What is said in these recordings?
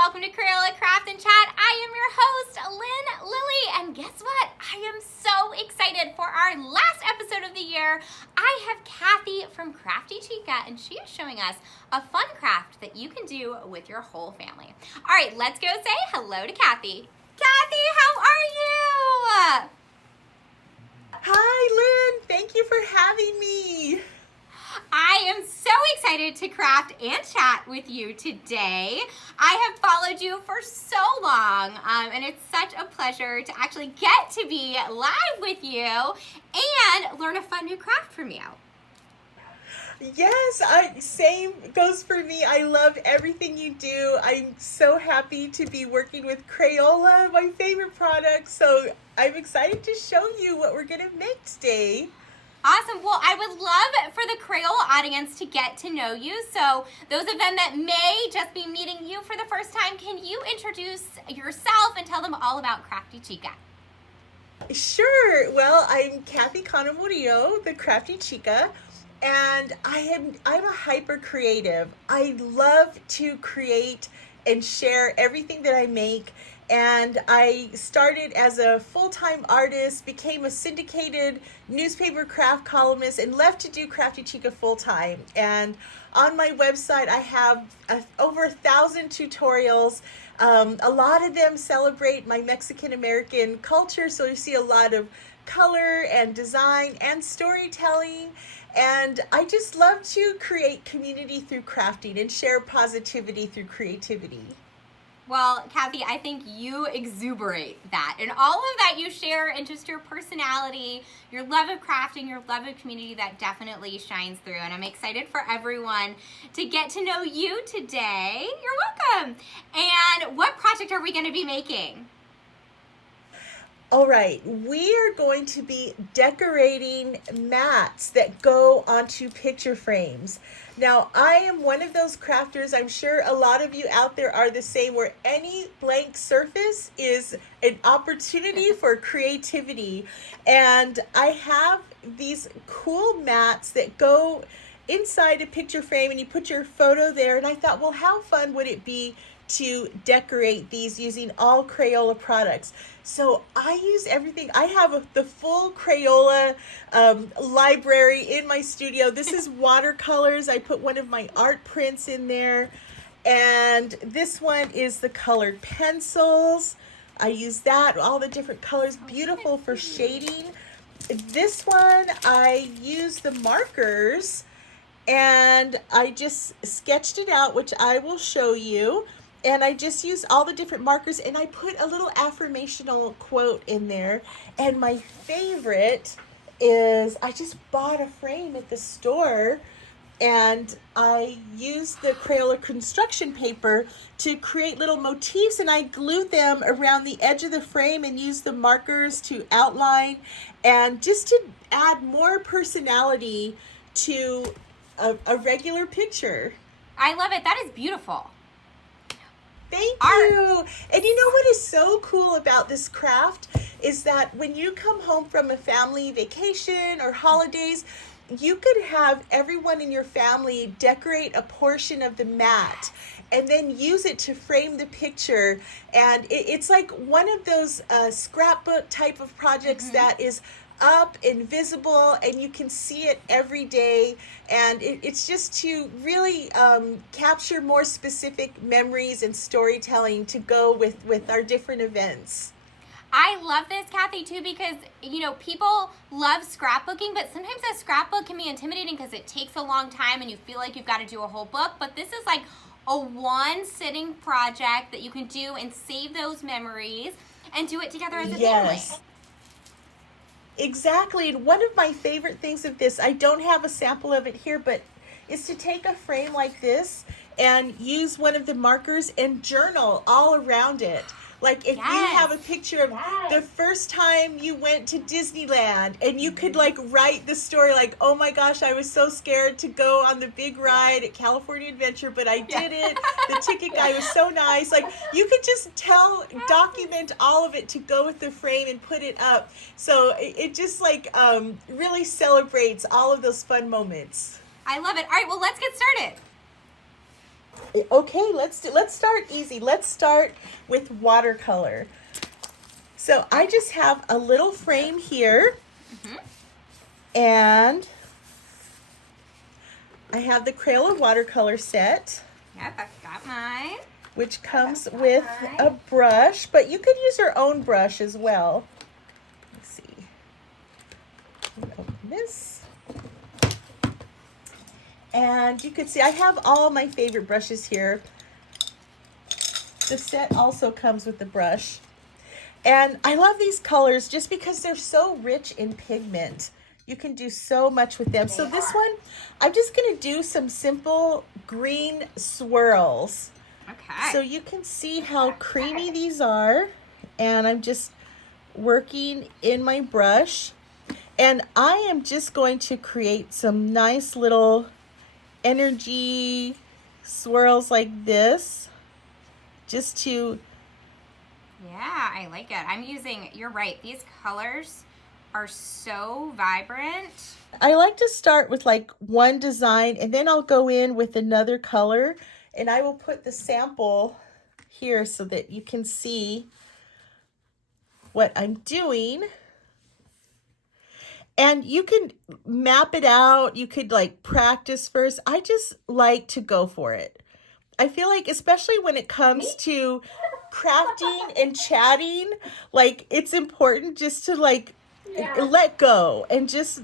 welcome to Crayola Craft and Chat. I am your host, Lynn Lilly, and guess what? I am so excited for our last episode of the year. I have Kathy from Crafty Chica, and she is showing us a fun craft that you can do with your whole family. All right, let's go say hello to Kathy. Kathy, how are you? Hi, Lynn. Thank you for having me. I am so excited to craft and chat with you today. I have followed you for so long, and it's such a pleasure to actually get to be live with you and learn a fun new craft from you. Yes, same goes for me. I love everything you do. I'm so happy to be working with Crayola, my favorite product. So I'm excited to show you what we're going to make today. Awesome. Well, I would love for the Crayola audience to get to know you. So those of them that may just be meeting you for the first time, can you introduce yourself and tell them all about Crafty Chica? Sure. Well, I'm Kathy Cano Murillo, the Crafty Chica, and I'm a hyper creative. I love to create and share everything that I make. And I started as a full-time artist, became a syndicated newspaper craft columnist, and left to do Crafty Chica full-time. And on my website, I have over 1,000 tutorials. A lot of them celebrate my Mexican-American culture, so you see a lot of color and design and storytelling. And I just love to create community through crafting and share positivity through creativity. Well, Kathy, I think you exuberate that. And all of that you share and just your personality, your love of crafting, your love of community, that definitely shines through. And I'm excited for everyone to get to know you today. You're welcome. And what project are we going to be making? All right, we are going to be decorating mats that go onto picture frames. Now, I am one of those crafters, I'm sure a lot of you out there are the same, where any blank surface is an opportunity for creativity. And I have these cool mats that go inside a picture frame and you put your photo there. And I thought, well, how fun would it be to decorate these using all Crayola products? So I use everything. I have the full Crayola library in my studio. This is watercolors. I put one of my art prints in there. And this one is the colored pencils. I use that, all the different colors, beautiful for shading. This one, I use the markers and I just sketched it out, which I will show you. And I just use all the different markers and I put a little affirmational quote in there. And my favorite is, I just bought a frame at the store and I used the Crayola construction paper to create little motifs, and I glued them around the edge of the frame and used the markers to outline and just to add more personality to a regular picture. I love it. That is beautiful. Thank you. And you know what is so cool about this craft is that when you come home from a family vacation or holidays, you could have everyone in your family decorate a portion of the mat and then use it to frame the picture. And it's like one of those scrapbook type of projects that is up and visible, and you can see it every day, and it's just to really capture more specific memories and storytelling to go with our different events. I love this, Kathy, too, because, you know, people love scrapbooking, but sometimes a scrapbook can be intimidating because it takes a long time and you feel like you've got to do a whole book, but this is like a one-sitting project that you can do and save those memories and do it together as a family. Exactly. And one of my favorite things of this, I don't have a sample of it here, but is to take a frame like this and use one of the markers and journal all around it. Like if you have a picture of the first time you went to Disneyland, and you could like write the story like, oh my gosh, I was so scared to go on the big ride at California Adventure, but I did it. The ticket guy was so nice. Like you could just document all of it to go with the frame and put it up. So it just like really celebrates all of those fun moments. I love it. All right, well, let's get started. Okay, let's start easy. Let's start with watercolor. So I just have a little frame here, and I have the Crayola watercolor set. Yep, I've got mine. Which comes with a brush, but you could use your own brush as well. Let's see. Open this. And you can see I have all my favorite brushes here. The set also comes with the brush. And I love these colors just because they're so rich in pigment. You can do so much with them. So this one, I'm just going to do some simple green swirls. Okay. So you can see how creamy these are. And I'm just working in my brush. And I am just going to create some nice little energy swirls like this. Just to... Yeah, I like it. I'm using, you're right, these colors are so vibrant. I like to start with like one design and then I'll go in with another color, and I will put the sample here so that you can see what I'm doing. And you can map it out. You could like practice first. I just like to go for it. I feel like, especially when it comes to crafting and chatting, like it's important just to like let go and just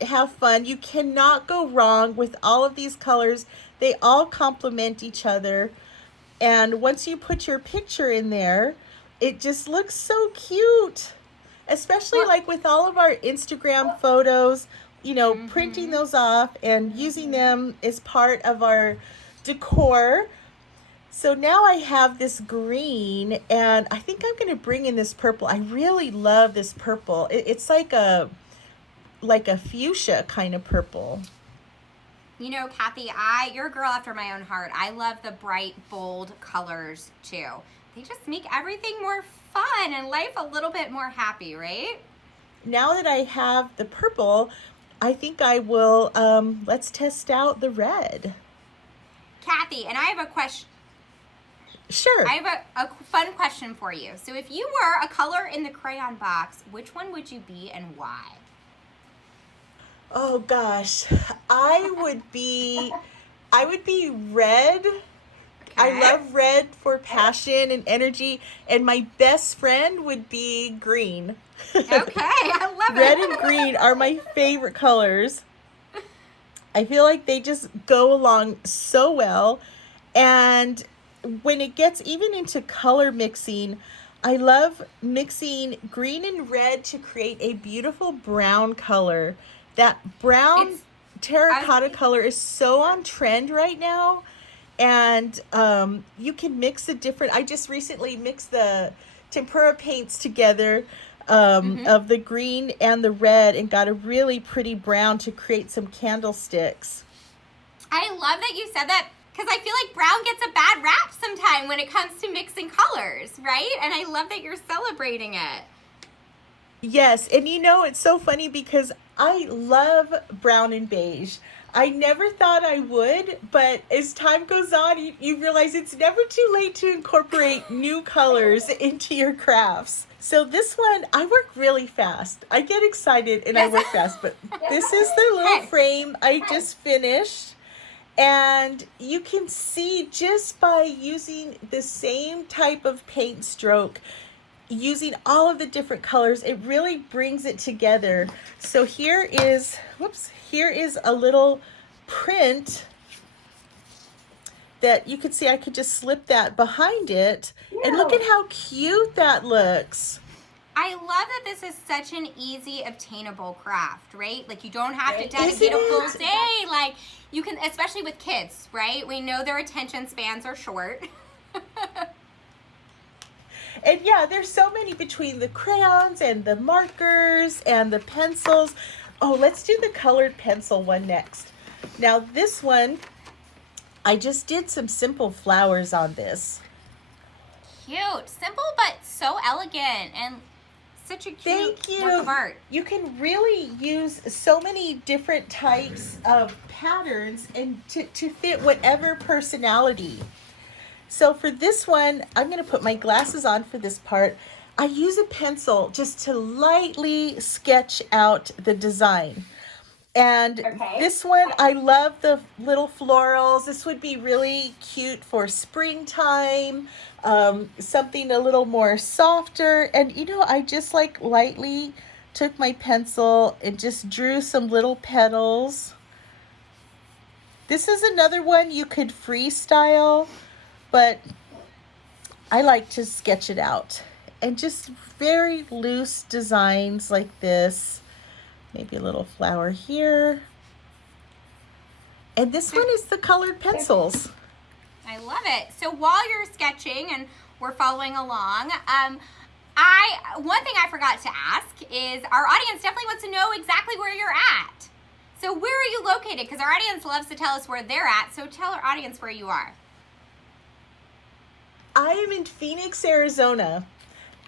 have fun. You cannot go wrong with all of these colors. They all complement each other. And once you put your picture in there, it just looks so cute. Especially like with all of our Instagram photos, you know, printing those off and using them as part of our decor. So now I have this green, and I think I'm going to bring in this purple. I really love this purple. It's like a fuchsia kind of purple. You know, Kathy, you're a girl after my own heart. I love the bright, bold colors too. They just make everything more fun and life a little bit more happy, right? Now that I have the purple, I think I will, let's test out the red. Kathy, and I have a question. Sure. I have a fun question for you. So if you were a color in the crayon box, which one would you be and why? Oh gosh, I would be red. Okay. I love red for passion and energy, and my best friend would be green. Okay, I love it. Red and green are my favorite colors. I feel like they just go along so well. And when it gets even into color mixing, I love mixing green and red to create a beautiful brown color. That brown terracotta color is so on trend right now. And you can mix the different, I just recently mixed the tempera paints together of the green and the red and got a really pretty brown to create some candlesticks. I love that you said that, because I feel like brown gets a bad rap sometime when it comes to mixing colors, right? And I love that you're celebrating it. Yes, and you know, it's so funny because I love brown and beige. I never thought I would, but as time goes on, you realize it's never too late to incorporate new colors into your crafts. So this one, I work really fast. I get excited and I work fast, but this is the little frame I just finished. And you can see just by using the same type of paint stroke, using all of the different colors, it really brings it together. So here is a little print that you could see. I could just slip that behind it, and look at how cute that looks. I love that this is such an easy obtainable craft, right? Like you don't have to dedicate a full day. Like you can, especially with kids, right? We know their attention spans are short. And yeah, there's so many between the crayons and the markers and the pencils. Oh, let's do the colored pencil one next. Now this one, I just did some simple flowers on this. Cute, simple, but so elegant and such a cute Thank you. work of art. You can really use so many different types of patterns and to fit whatever personality. So for this one, I'm going to put my glasses on for this part. I use a pencil just to lightly sketch out the design. And this one, I love the little florals. This would be really cute for springtime, something a little more softer. And you know, I just like lightly took my pencil and just drew some little petals. This is another one you could freestyle, but I like to sketch it out. And just very loose designs like this. Maybe a little flower here. And this one is the colored pencils. I love it. So while you're sketching and we're following along, one thing I forgot to ask is our audience definitely wants to know exactly where you're at. So where are you located? Because our audience loves to tell us where they're at. So tell our audience where you are. I am in Phoenix, Arizona,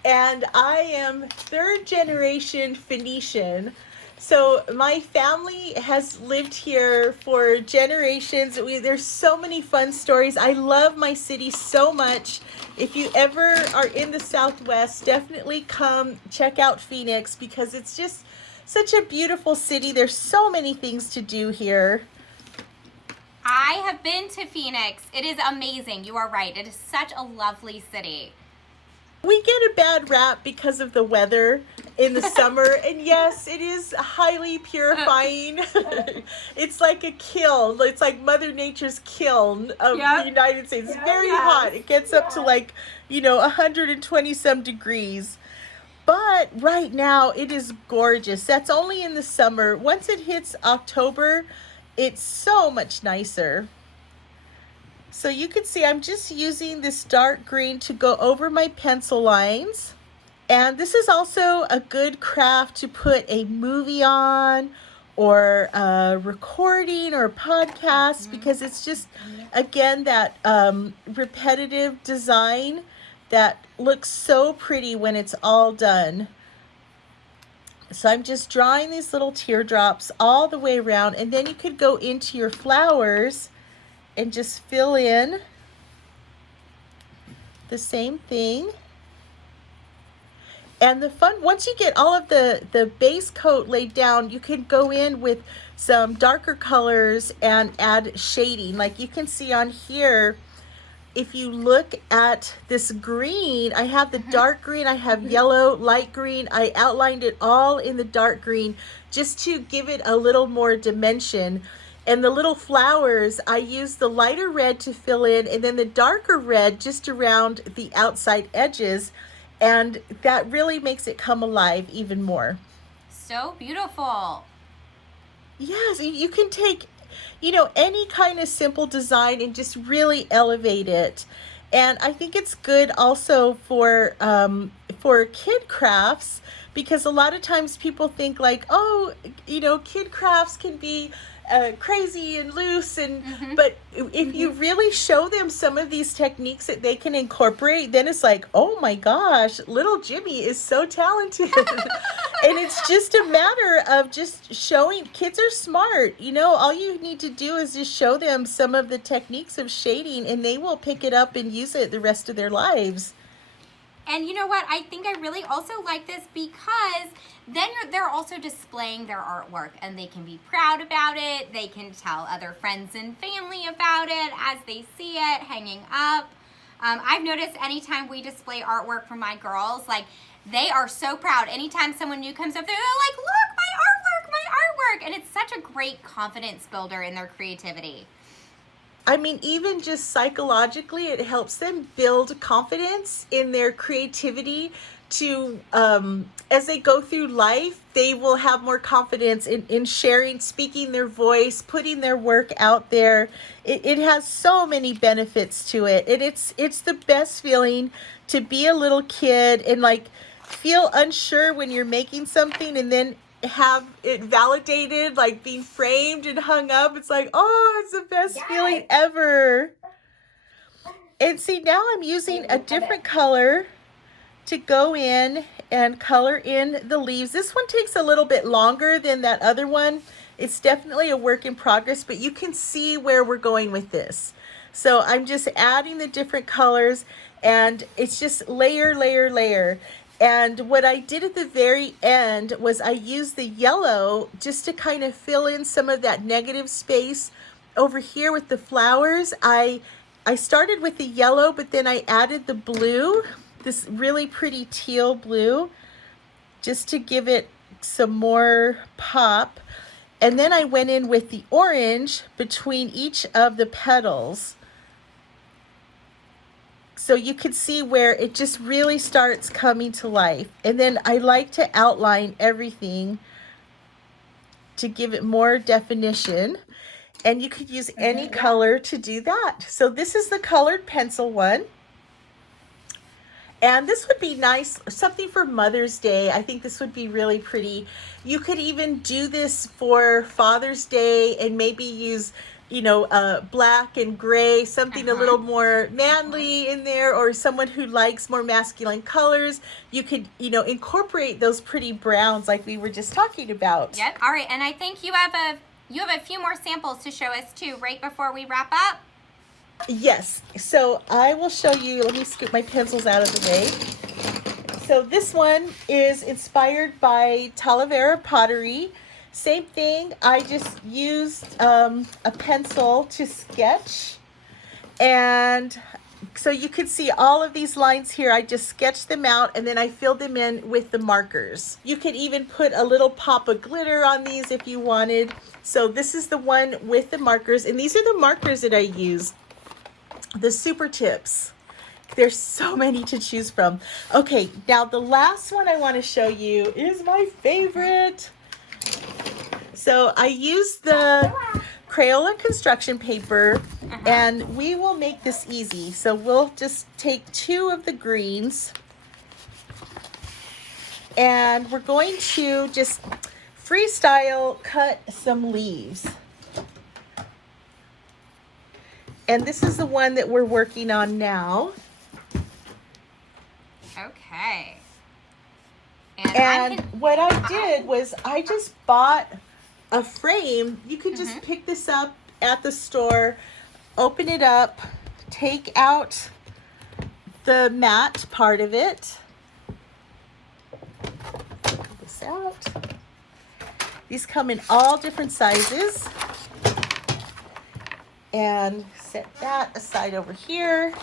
and I am third generation Phoenician. So my family has lived here for generations. There's so many fun stories. I love my city so much. If you ever are in the Southwest, definitely come check out Phoenix because it's just such a beautiful city. There's so many things to do here. I have been to Phoenix. It is amazing. You are right. It is such a lovely city. We get a bad rap because of the weather in the summer, and yes, it is highly purifying. It's like a kiln. It's like Mother Nature's kiln of the United States. It's very hot. It gets up to 120 some degrees. But right now, it is gorgeous. That's only in the summer. Once it hits October, it's so much nicer. So you can see I'm just using this dark green to go over my pencil lines. And this is also a good craft to put a movie on or a recording or a podcast because it's just, again, that repetitive design that looks so pretty when it's all done. So I'm just drawing these little teardrops all the way around, and then you could go into your flowers and just fill in the same thing. And the fun, once you get all of the base coat laid down, you can go in with some darker colors and add shading. Like you can see on here, if you look at this green, I have the dark green, I have yellow, light green. I outlined it all in the dark green just to give it a little more dimension. And the little flowers, I use the lighter red to fill in and then the darker red just around the outside edges. And that really makes it come alive even more. So beautiful. Yes, you can take, any kind of simple design and just really elevate it. And I think it's good also for kid crafts because a lot of times people think like, oh, kid crafts can be crazy and loose but if you really show them some of these techniques that they can incorporate, then it's like, oh my gosh, little Jimmy is so talented. And it's just a matter of just showing. Kids are smart, all you need to do is just show them some of the techniques of shading and they will pick it up and use it the rest of their lives. And you know what? I think I really also like this because then they're also displaying their artwork and they can be proud about it. They can tell other friends and family about it as they see it hanging up. I've noticed anytime we display artwork from my girls, like they are so proud. Anytime someone new comes up, they're like, look, my artwork. And it's such a great confidence builder in their creativity. I mean, even just psychologically, it helps them build confidence in their creativity to, as they go through life, they will have more confidence in sharing, speaking their voice, putting their work out there. It has so many benefits to it. And it's the best feeling to be a little kid and feel unsure when you're making something and then have it validated, like being framed and hung up. It's like, oh, it's the best feeling ever. And see, now I'm using a different color to go in and color in the leaves. This one takes a little bit longer than that other one. It's definitely a work in progress, but you can see where we're going with this. So I'm just adding the different colors, and it's just layer, layer, layer. And what I did at the very end was I used the yellow just to kind of fill in some of that negative space over here with the flowers. I started with the yellow, but then I added the blue, this really pretty teal blue, just to give it some more pop. And then I went in with the orange between each of the petals. So you can see where it just really starts coming to life. And then I like to outline everything to give it more definition. And you could use any color to do that. So this is the colored pencil one. And this would be nice, something for Mother's Day. I think this would be really pretty. You could even do this for Father's Day and maybe use, you know, black and gray, something a little more manly in there, or someone who likes more masculine colors. You could, you know, incorporate those pretty browns like we were just talking about. Yep. All right. And I think you have a few more samples to show us too, right before we wrap up. Yes, so I will show you, let me scoop my pencils out of the way. So this one is inspired by Talavera pottery. Same thing, I just used a pencil to sketch. And so you can see all of these lines here, I just sketched them out and then I filled them in with the markers. You could even put a little pop of glitter on these if you wanted. So this is the one with the markers, and these are the markers that I use. The super tips. There's so many to choose from. Okay, now the last one I want to show you is my favorite. So I used the Crayola construction paper, and we will make this easy. So we'll just take 2 of the greens, and we're going to just freestyle cut some leaves. And this is the one that we're working on now. Okay. And what I did was I just bought a frame. You could just pick this up at the store, open it up, take out the matte part of it. Pull this out. These come in all different sizes. And set that aside over here.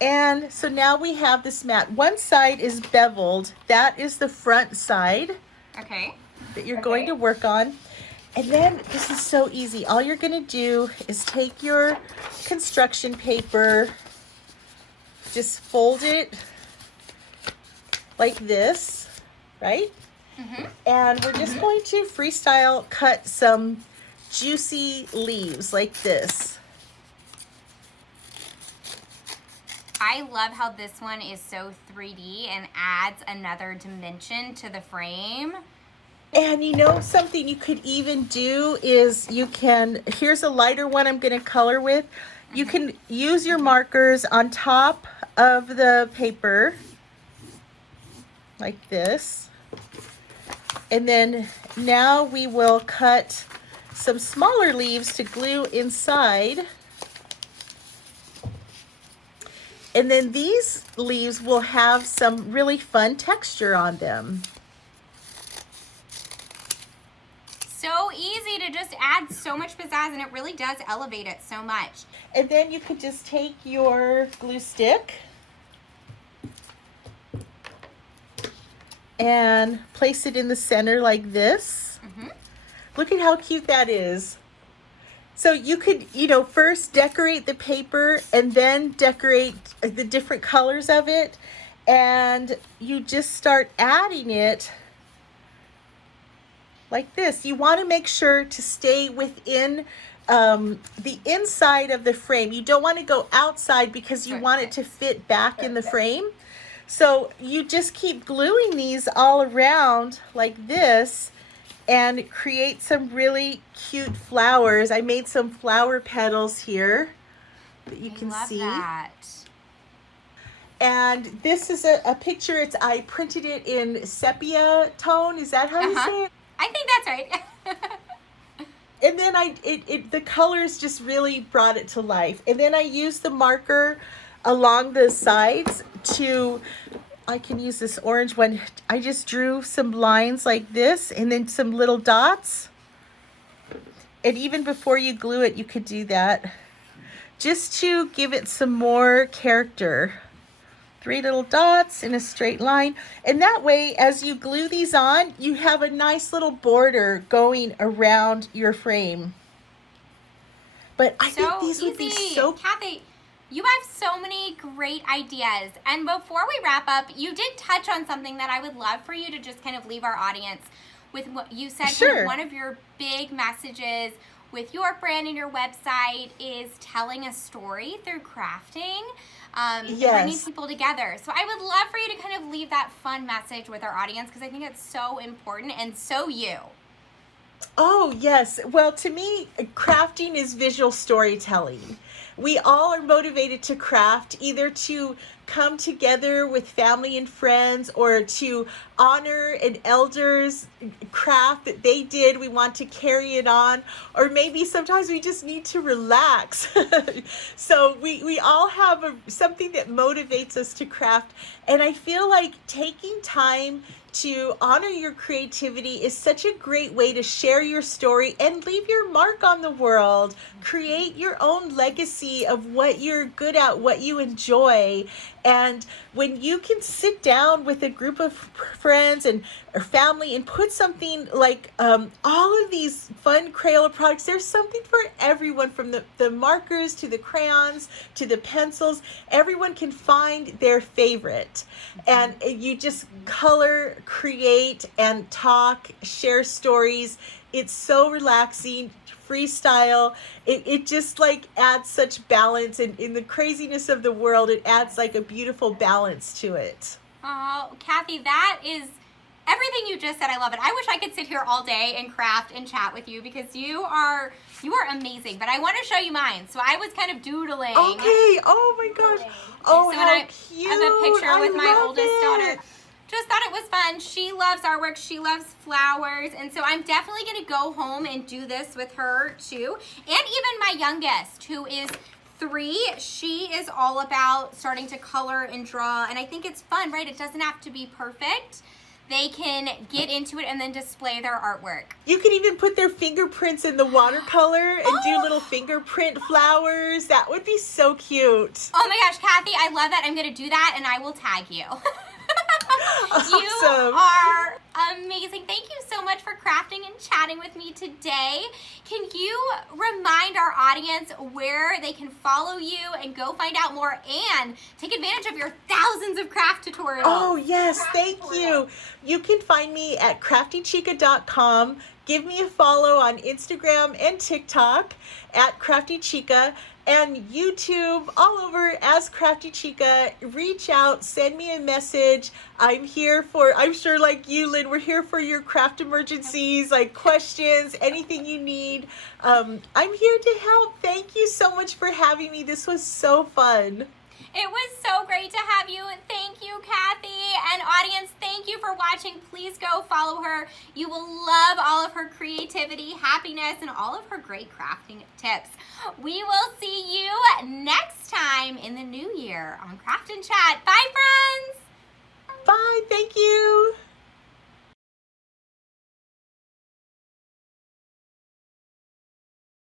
And so now we have this mat. One side is beveled. That is the front side. Okay. That you're going to work on. And then this is so easy. All you're going to do is take your construction paper, just fold it like this, right? And we're just going to freestyle cut some juicy leaves like this. I love how this one is so 3D and adds another dimension to the frame. And you know something you could even do is you can, here's a lighter one I'm going to color with. You can use your markers on top of the paper like this. And then now we will cut some smaller leaves to glue inside. And then these leaves will have some really fun texture on them. So easy to just add so much pizzazz, and it really does elevate it so much. And then you could just take your glue stick and place it in the center like this. Look at how cute that is. So you could, you know, first decorate the paper and then decorate the different colors of it. And you just start adding it like this. You want to make sure to stay within the inside of the frame. You don't want to go outside because you want it to fit back in the frame. So you just keep gluing these all around like this and create some really cute flowers. I made some flower petals here that you can see. That. And this is a picture. I printed it in sepia tone. Is that how you say it? I think that's right. And then the colors just really brought it to life. And then I used the marker along the sides I can use this orange one. I just drew some lines like this and then some little dots. And even before you glue it, you could do that. Just to give it some more character. 3 little dots in a straight line. And that way, as you glue these on, you have a nice little border going around your frame. But I think these would be so... Kathy, you have so many great ideas. And before we wrap up, you did touch on something that I would love for you to just kind of leave our audience with. What you said, Sure. One of your big messages with your brand and your website is telling a story through crafting. Yes. Bringing people together. So I would love for you to kind of leave that fun message with our audience because I think it's so important and so you. Oh, yes. Well, to me, crafting is visual storytelling. We all are motivated to craft, either to come together with family and friends or to honor an elder's craft that they did. We want to carry it on, or maybe sometimes we just need to relax. So we all have something that motivates us to craft. And I feel like taking time to honor your creativity is such a great way to share your story and leave your mark on the world. Create your own legacy of what you're good at, what you enjoy. And when you can sit down with a group of friends or family and put something like all of these fun Crayola products, there's something for everyone, from the markers to the crayons to the pencils. Everyone can find their favorite. And you just color, create, and talk, share stories. It's so relaxing. Freestyle. It just like adds such balance, and in the craziness of the world, it adds like a beautiful balance to it. Oh, Kathy, that is everything you just said. I love it. I wish I could sit here all day and craft and chat with you because you are amazing. But I want to show you mine. So I was kind of doodling. Okay. Oh my gosh. Oh, so how cute. I have a picture with my oldest daughter. It. Just thought it was fun. She loves artwork. She loves flowers. And so I'm definitely going to go home and do this with her too. And even my youngest, who is 3, she is all about starting to color and draw. And I think it's fun, right? It doesn't have to be perfect. They can get into it and then display their artwork. You can even put their fingerprints in the watercolor and do little fingerprint flowers. That would be so cute. Oh my gosh, Kathy, I love that. I'm going to do that and I will tag you. Awesome. You are amazing. Thank you so much for crafting and chatting with me today. Can you remind our audience where they can follow you and go find out more and take advantage of your thousands of craft tutorials? Oh, yes. Thank you. You can find me at craftychica.com. Give me a follow on Instagram and TikTok at Crafty Chica, and YouTube, all over as Crafty Chica. Reach out, send me a message. I'm here I'm sure like you, Lynn, we're here for your craft emergencies, like questions, anything you need. I'm here to help. Thank you so much for having me. This was so fun. It was so great to have you. Thank you, Kathy. And audience, thank you for watching. Please go follow her. You will love all of her creativity, happiness, and all of her great crafting tips. We will see you next time in the new year on Craft and Chat. Bye, friends. Bye. Thank you.